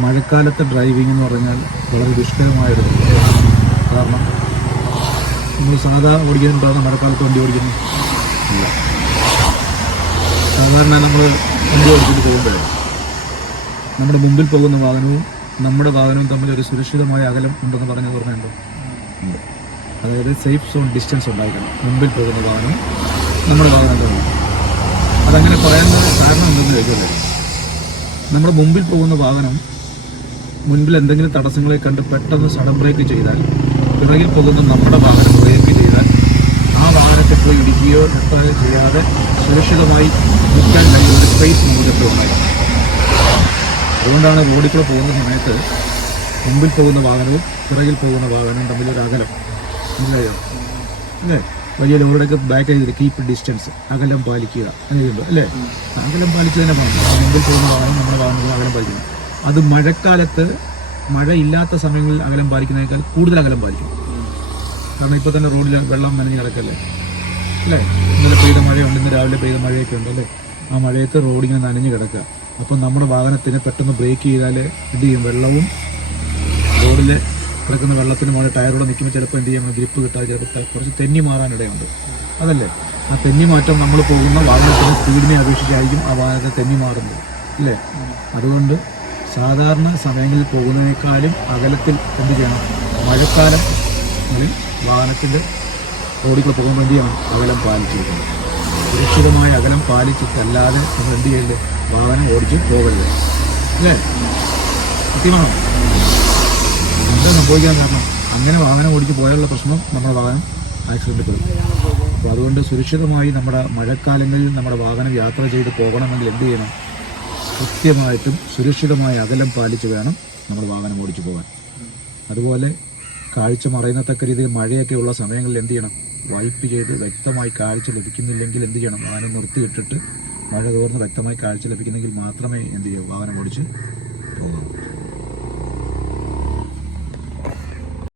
മഴക്കാലത്തെ driving എന്ന് പറഞ്ഞാൽ വളരെ ദുഷ്കരമായൊരു കാരണം നമ്മൾ സാധാ ഓടിക്കാനുണ്ടാകുന്ന മഴക്കാലത്ത് വണ്ടി ഓടിക്കുന്നു ഇല്ല. സാധാരണ നമ്മൾ വണ്ടി ഓടിച്ചിട്ട് പോകുമ്പോൾ നമ്മുടെ മുമ്പിൽ പോകുന്ന വാഹനവും നമ്മുടെ വാഹനവും തമ്മിൽ ഒരു സുരക്ഷിതമായ അകലം ഉണ്ടെന്ന് പറഞ്ഞു പറഞ്ഞുണ്ട്. അതായത് സേഫ് സോൺ ഡിസ്റ്റൻസ് ഉണ്ടായിരിക്കണം മുമ്പിൽ പോകുന്ന വാഹനം നമ്മുടെ വാഹനം തമ്മിൽ. അതങ്ങനെ പറയാനുള്ള കാരണം എന്തെന്ന് ചോദിച്ചല്ലേ, നമ്മുടെ മുമ്പിൽ പോകുന്ന വാഹനം മുൻപിൽ എന്തെങ്കിലും തടസ്സങ്ങളെ കണ്ട് പെട്ടെന്ന് സഡൻ ബ്രേക്ക് ചെയ്താൽ പിറകിൽ പോകുന്ന നമ്മുടെ വാഹനം ബ്രേക്ക് ചെയ്താൽ ആ വാഹനത്തെ പോയി ഇടിക്കുകയോ നിർത്തുകയോ ചെയ്യാതെ സുരക്ഷിതമായി നിൽക്കാൻ കഴിയുന്ന ഒരു സ്പേസ് നമുക്ക് ഉണ്ടായിരിക്കും. അതുകൊണ്ടാണ് റോഡിൽ കൂടെ പോകുന്ന സമയത്ത് മുമ്പിൽ പോകുന്ന വാഹനവും പിറകിൽ പോകുന്ന വാഹനവും തമ്മിലൊരു അകലം മനസ്സിലായോ അല്ലേ? വലിയ ലോറിയുടെയൊക്കെ ബാക്ക് ചെയ്തിട്ട് കീപ്പ് ഡിസ്റ്റൻസ്, അകലം പാലിക്കുക അങ്ങനെയുണ്ട് അല്ലേ? അകലം പാലിച്ചതിനെ പറഞ്ഞു മുമ്പിൽ പോകുന്ന വാഹനം നമ്മുടെ വാഹനത്തിന് അകലം പാലിക്കുന്നു. അത് മഴക്കാലത്ത് മഴ ഇല്ലാത്ത സമയങ്ങളിൽ അകലം പാലിക്കുന്നതിനേക്കാൾ കൂടുതൽ അകലം പാലിക്കും. കാരണം ഇപ്പോൾ തന്നെ റോഡിൽ വെള്ളം നനഞ്ഞ് കിടക്കല്ലേ അല്ലേ? ഇന്നലെ പെയ്ത മഴയുണ്ട്, ഇന്ന് രാവിലെ പെയ്ത മഴയൊക്കെ ഉണ്ടല്ലേ? ആ മഴയത്ത് റോഡിങ്ങനെ നനഞ്ഞ് കിടക്കുക. അപ്പം നമ്മുടെ വാഹനത്തിന് പെട്ടെന്ന് ബ്രേക്ക് ചെയ്താൽ എന്ത് ചെയ്യും? വെള്ളവും റോഡിൽ കിടക്കുന്ന വെള്ളത്തിന് മുകളിൽ ടയറോടെ നിൽക്കുമ്പോൾ ചിലപ്പോൾ എന്ത് ചെയ്യണം? ഗ്രിപ്പ് കിട്ടാതെ ചിലപ്പോൾ കുറച്ച് തെന്നി മാറാനിടയുണ്ട്. അതല്ലേ ആ തെന്നി മാറ്റം നമ്മൾ പോകുന്ന വാഹനത്തിന് സ്പീഡിനെ അപേക്ഷിച്ചായിരിക്കും ആ വാഹനത്തെ തെന്നി മാറുന്നത് അല്ലേ? അതുകൊണ്ട് സാധാരണ സമയങ്ങളിൽ പോകുന്നതിനേക്കാളും അകലത്തിൽ എന്ത് ചെയ്യണം? മഴക്കാലങ്ങളിൽ വാഹനത്തിൻ്റെ റോഡിൽ കൂടെ പോകുമ്പോൾ എന്ത് ചെയ്യണം? അകലം പാലിച്ചിരിക്കണം. സുരക്ഷിതമായ അകലം പാലിച്ചിട്ടല്ലാതെ നമ്മൾ എന്ത് ചെയ്യരുത്? വാഹനം ഓടിച്ച് പോകരുത് അല്ലേ? കൃത്യമാണോ? എന്താ സംഭവിക്കാൻ കാരണം? അങ്ങനെ വാഹനം ഓടിച്ച് പോയാലുള്ള പ്രശ്നം നമ്മുടെ വാഹനം ആക്സിഡൻറ്റ് പെടും. അപ്പോൾ അതുകൊണ്ട് സുരക്ഷിതമായി നമ്മുടെ മഴക്കാലങ്ങളിൽ നമ്മുടെ വാഹനം യാത്ര ചെയ്ത് പോകണമെങ്കിൽ എന്ത് ചെയ്യണം? കൃത്യമായിട്ടും സുരക്ഷിതമായ അകലം പാലിച്ച് വേണം നമ്മൾ വാഹനം ഓടിച്ചു പോകാൻ. അതുപോലെ കാഴ്ച മറയുന്നത്തക്ക രീതിയിൽ മഴയൊക്കെ ഉള്ള സമയങ്ങളിൽ എന്ത് ചെയ്യണം? വൈപ്പ് ചെയ്ത് വ്യക്തമായി കാഴ്ച ലഭിക്കുന്നില്ലെങ്കിൽ എന്ത് ചെയ്യണം? വാഹനം നിർത്തിയിട്ടിട്ട് മഴ തോർന്ന് വ്യക്തമായി കാഴ്ച ലഭിക്കുന്നെങ്കിൽ മാത്രമേ എന്ത് ചെയ്യൂ? വാഹനം ഓടിച്ച് പോകാം.